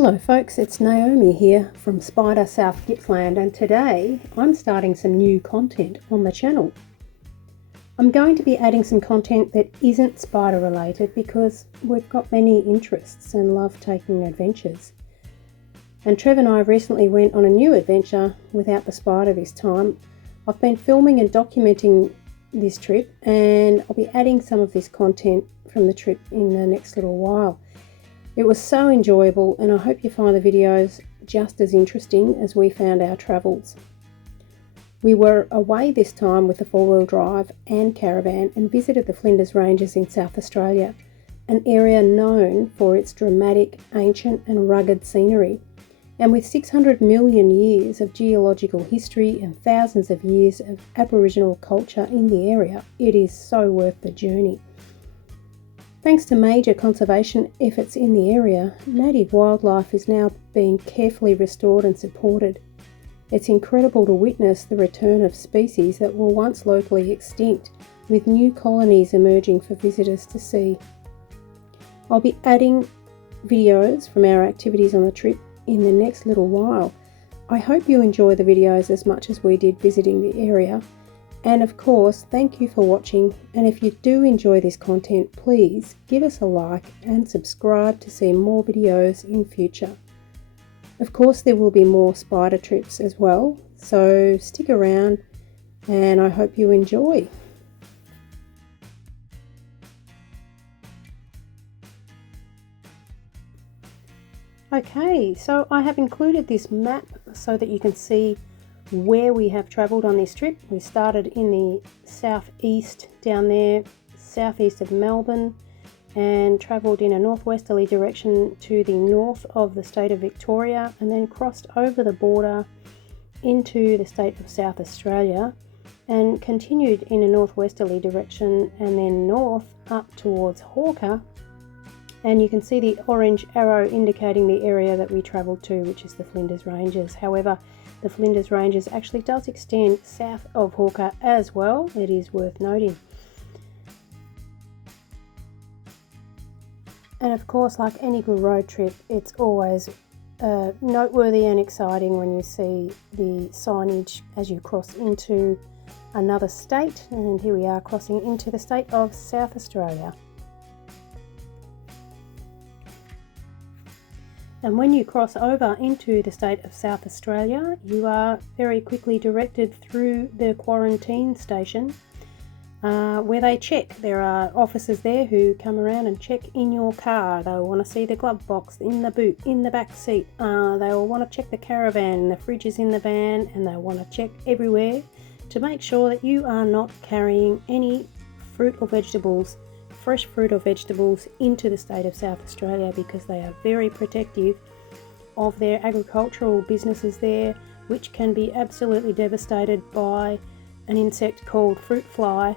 Hello folks, it's Naomi here from Spyder, South Gippsland, and today I'm starting some new content on the channel. I'm going to be adding some content that isn't spider related because we've got many interests and love taking adventures. And Trev and I recently went on a new adventure without the spider this time. I've been filming and documenting this trip, and I'll be adding some of this content from the trip in the next little while. It was so enjoyable, and I hope you find the videos just as interesting as we found our travels. We were away this time with the four-wheel drive and caravan and visited the Flinders Ranges in South Australia, an area known for its dramatic, ancient and rugged scenery. And with 600 million years of geological history and thousands of years of Aboriginal culture in the area, it is so worth the journey. Thanks to major conservation efforts in the area, native wildlife is now being carefully restored and supported. It's incredible to witness the return of species that were once locally extinct, with new colonies emerging for visitors to see. I'll be adding videos from our activities on the trip in the next little while. I hope you enjoy the videos as much as we did visiting the area. And of course, thank you for watching, and if you do enjoy this content, please give us a like and subscribe to see more videos in future. Of course, there will be more spider trips as well, so stick around and I hope you enjoy. Okay, so I have included this map so that you can see where we have travelled on this trip. We started in the southeast down there, southeast of Melbourne, and travelled in a northwesterly direction to the north of the state of Victoria, and then crossed over the border into the state of South Australia and continued in a northwesterly direction and then north up towards Hawker. And you can see the orange arrow indicating the area that we travelled to, which is the Flinders Ranges. However, the Flinders Ranges actually does extend south of Hawker as well. It is worth noting. And of course, like any good road trip, it's always noteworthy and exciting when you see the signage as you cross into another state. And here we are crossing into the state of South Australia. And when you cross over into the state of South Australia, you are very quickly directed through the quarantine station where they check. There are officers there who come around and check in your car. They'll want to see the glove box in the boot, in the back seat. They'll want to check the caravan, the fridges in the van, and they'll want to check everywhere to make sure that you are not carrying any fruit or vegetables, fresh fruit or vegetables, into the state of South Australia, because they are very protective of their agricultural businesses there, which can be absolutely devastated by an insect called fruit fly,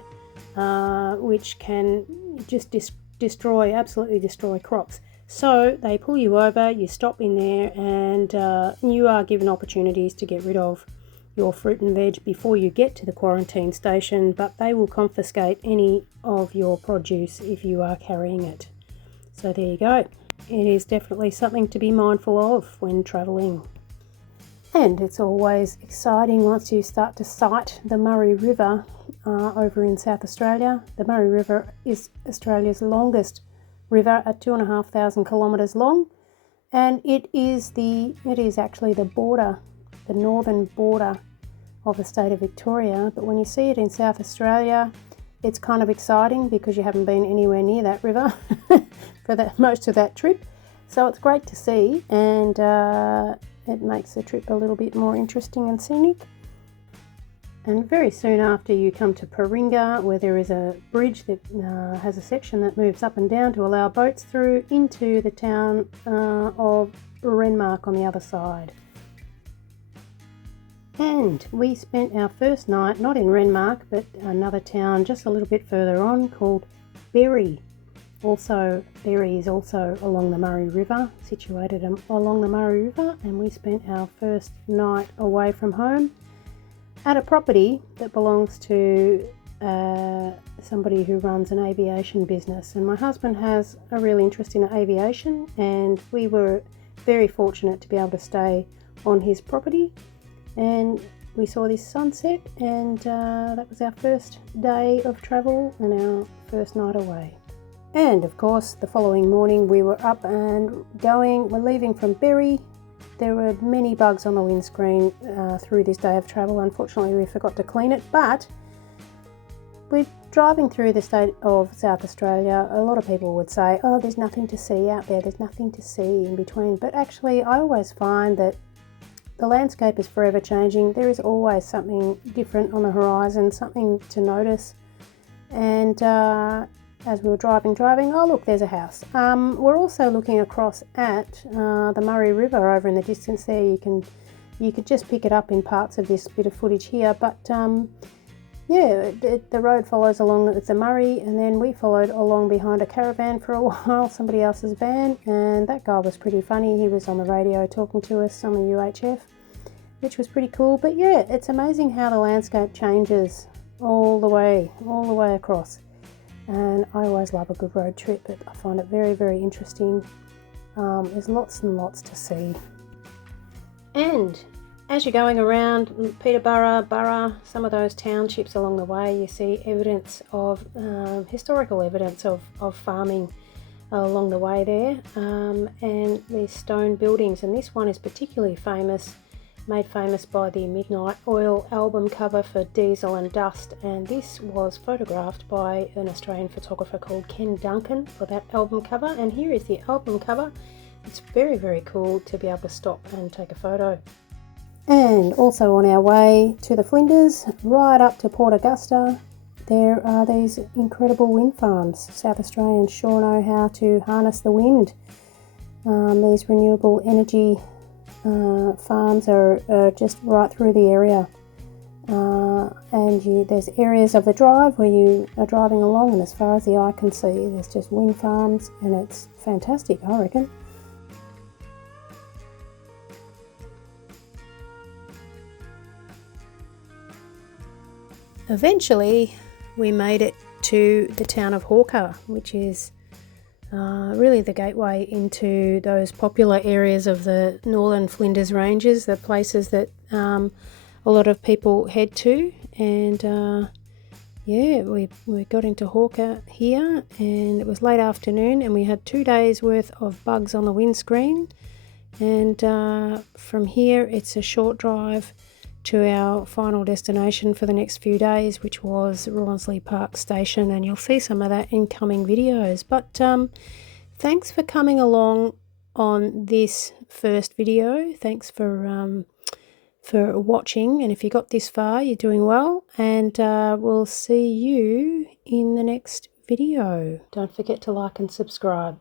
which can just absolutely destroy crops. So they pull you over, you stop in there, and you are given opportunities to get rid of your fruit and veg before you get to the quarantine station, but they will confiscate any of your produce if you are carrying it. So there you go. It is definitely something to be mindful of when travelling. And it's always exciting once you start to sight the Murray River over in South Australia. The Murray River is Australia's longest river at 2,500 kilometres long, and it is actually the border, the northern border of the state of Victoria. But when you see it in South Australia, it's kind of exciting because you haven't been anywhere near that river for most of that trip. So it's great to see, and it makes the trip a little bit more interesting and scenic. And very soon after, you come to Paringa, where there is a bridge that has a section that moves up and down to allow boats through into the town of Renmark on the other side. And we spent our first night not in Renmark, but another town just a little bit further on called Berry. Berry is also along the Murray River, situated along the Murray River, and we spent our first night away from home at a property that belongs to somebody who runs an aviation business. And my husband has a real interest in aviation, and we were very fortunate to be able to stay on his property, and we saw this sunset, and that was our first day of travel and our first night away. And of course the following morning we were up and going. We're leaving from Berry. There were many bugs on the windscreen through this day of travel. Unfortunately we forgot to clean it, but we're driving through the state of South Australia. A lot of people would say, oh, there's nothing to see out there, there's nothing to see in between, but actually I always find that the landscape is forever changing. There is always something different on the horizon, something to notice. And as we were driving, oh look, there's a house. We're also looking across at the Murray River over in the distance there. You could just pick it up in parts of this bit of footage here, but yeah, the road follows along with the Murray, and then we followed along behind a caravan for a while, somebody else's van, and that guy was pretty funny. He was on the radio talking to us on the UHF, which was pretty cool. But yeah, it's amazing how the landscape changes all the way across. And I always love a good road trip. I find it very, very interesting. There's lots and lots to see. And as you're going around Peterborough, Borough, some of those townships along the way, you see evidence of, historical evidence of farming along the way there, and these stone buildings. And this one is particularly famous, made famous by the Midnight Oil album cover for Diesel and Dust, and this was photographed by an Australian photographer called Ken Duncan for that album cover. And here is the album cover. It's very, very cool to be able to stop and take a photo. And also on our way to the Flinders, right up to Port Augusta, there are these incredible wind farms. South Australians sure know how to harness the wind. These renewable energy farms are just right through the area. And there's areas of the drive where you are driving along, and as far as the eye can see, there's just wind farms, and it's fantastic, I reckon. Eventually we made it to the town of Hawker, which is really the gateway into those popular areas of the northern Flinders Ranges, the places that a lot of people head to. And yeah, we got into Hawker here, and it was late afternoon, and we had 2 days worth of bugs on the windscreen. And from here it's a short drive to our final destination for the next few days, which was Rawnsley Park Station, and you'll see some of that in coming videos. But thanks for coming along on this first video. Thanks for watching, and if you got this far, you're doing well, and we'll see you in the next video. Don't forget to like and subscribe.